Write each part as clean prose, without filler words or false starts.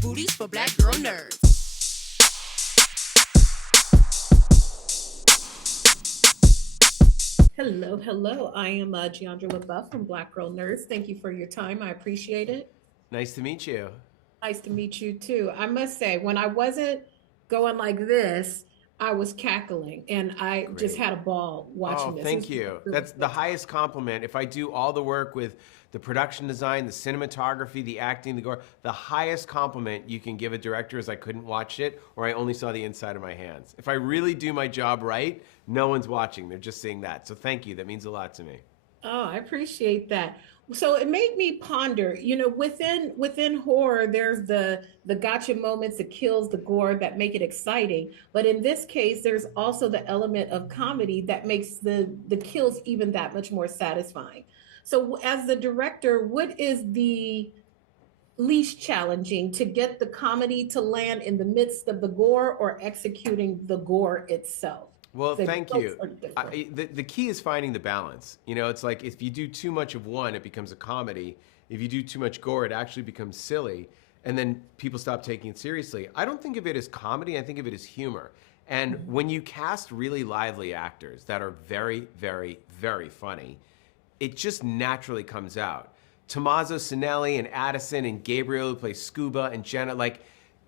booties for black girl nerds. Hello, hello. I am Jeandra LeBeauf from Black Girl Nerds. Thank you for your time. I appreciate it. Nice to meet you. Nice to meet you too. I must say, when I wasn't going like this, I was cackling and I just Great. had a ball Oh, watching this. thank you. That's the highest compliment. If I do all the work with the production design, the cinematography, the acting, the gore, the highest compliment you can give a director is I couldn't watch it or I only saw the inside of my hands. If I really do my job right, no one's watching. They're just seeing that. So thank you. That means a lot to me. Oh, I appreciate that. So it made me ponder, within horror, there's the gotcha moments, the kills, the gore that make it exciting. But in this case, there's also the element of comedy that makes the kills even that much more satisfying. So as the director, what is the least challenging, to get the comedy to land in the midst of the gore or executing the gore itself? Well, So thank both you. are different. The key is finding the balance. You know, it's like if you do too much of one, it becomes a comedy. If you do too much gore, it actually becomes silly. And then people stop taking it seriously. I don't think of it as comedy. I think of it as humor. And when you cast really lively actors that are very, very, very funny, it just naturally comes out. Tommaso Sinelli and Addison and Gabriel, who plays Scuba, and Jenna, like,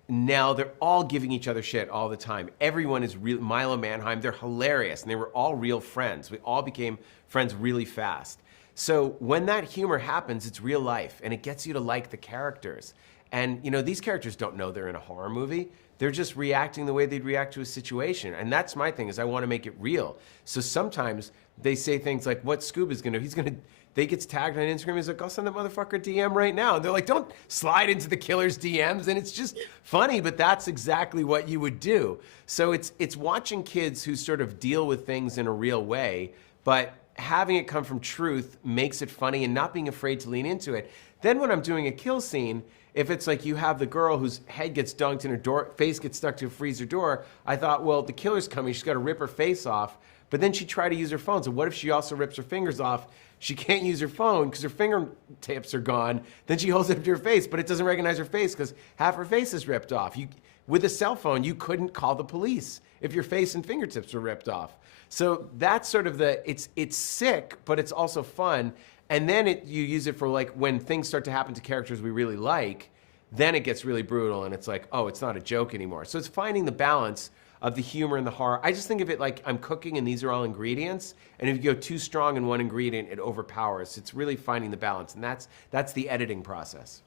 Nell, they're all giving each other shit all the time. Everyone is real. Milo Manheim, they're hilarious, and they were all real friends. We all became friends really fast. So when that humor happens, it's real life, and it gets you to like the characters. And these characters don't know they're in a horror movie. They're just reacting the way they'd react to a situation. And that's my thing, is I want to make it real. So sometimes they say things like, what Scuba's gonna do? They gets tagged on Instagram. He's like, I'll send that motherfucker a DM right now. And they're like, don't slide into the killer's DMs. And it's just funny, but that's exactly what you would do. So it's watching kids who sort of deal with things in a real way, but having it come from truth makes it funny and not being afraid to lean into it. Then when I'm doing a kill scene, if it's like you have the girl whose head gets dunked in her door, face gets stuck to a freezer door, I thought, well, the killer's coming. She's got to rip her face off. But then she tried to use her phone. So what if she also rips her fingers off? She can't use her phone because her fingertips are gone. Then she holds it up to her face, but it doesn't recognize her face because half her face is ripped off. With a cell phone, you couldn't call the police if your face and fingertips were ripped off. So that's sort of it's sick, but it's also fun. And then you use it for like when things start to happen to characters we really like, then it gets really brutal and it's like, oh, it's not a joke anymore. So it's finding the balance of the humor and the horror. I just think of it like I'm cooking and these are all ingredients. And if you go too strong in one ingredient, it overpowers. It's really finding the balance. And that's the editing process.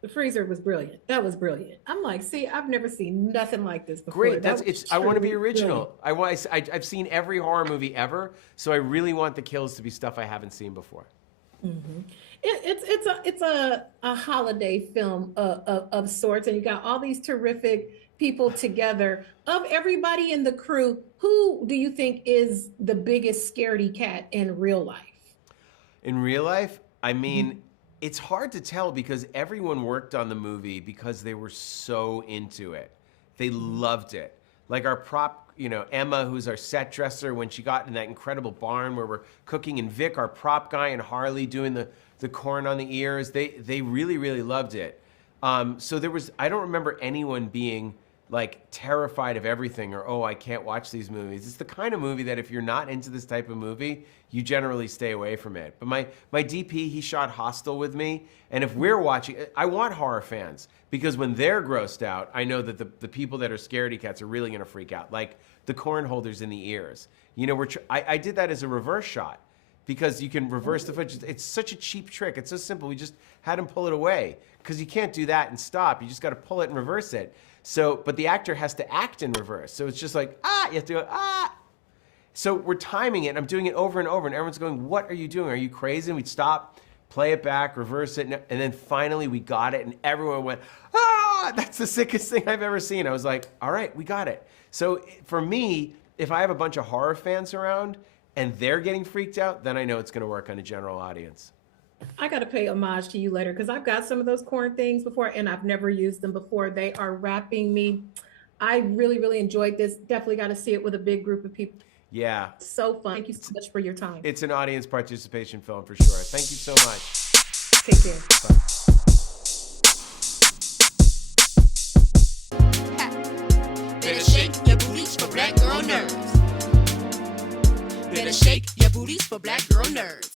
The freezer was brilliant. That was brilliant. I'm like, see, I've never seen nothing like this before. Great. That was I want to be truly original. I've seen every horror movie ever. So I really want the kills to be stuff I haven't seen before. brilliant. It's a holiday film of sorts, and you got all these terrific people together. Of everybody in the crew, who do you think is the biggest scaredy cat in real life? In real life, I mean, it's hard to tell because everyone worked on the movie because they were so into it. They loved it. Like our prop, Emma, who's our set dresser, when she got in that incredible barn where we're cooking, and Vic, our prop guy, and Harley doing the corn on the ears, they really, really loved it. So I don't remember anyone being like terrified of everything or, oh, I can't watch these movies. It's the kind of movie that if you're not into this type of movie, you generally stay away from it. But my DP, he shot Hostel with me. And if we're watching, I want horror fans because when they're grossed out, I know that the people that are scaredy cats are really gonna freak out. Like the corn holders in the ears. I did that as a reverse shot because you can reverse the footage. It's such a cheap trick. It's so simple. We just had him pull it away because you can't do that and stop. You just got to pull it and reverse it. So, but the actor has to act in reverse. So it's just like, you have to go, So we're timing it, and I'm doing it over and over, and everyone's going, what are you doing? Are you crazy? And we'd stop, play it back, reverse it, and then finally we got it, and everyone went, that's the sickest thing I've ever seen. I was like, all right, we got it. So for me, if I have a bunch of horror fans around, and they're getting freaked out, then I know it's going to work on a general audience. I got to pay homage to you later because I've got some of those corn things before and I've never used them before. They are wrapping me. I really, really enjoyed this. Definitely got to see it with a big group of people. Yeah. So fun. Thank you so much for your time. It's an audience participation film for sure. Thank you so much. Take care. Bye. nerds. Better shake your booties for black girl nerds.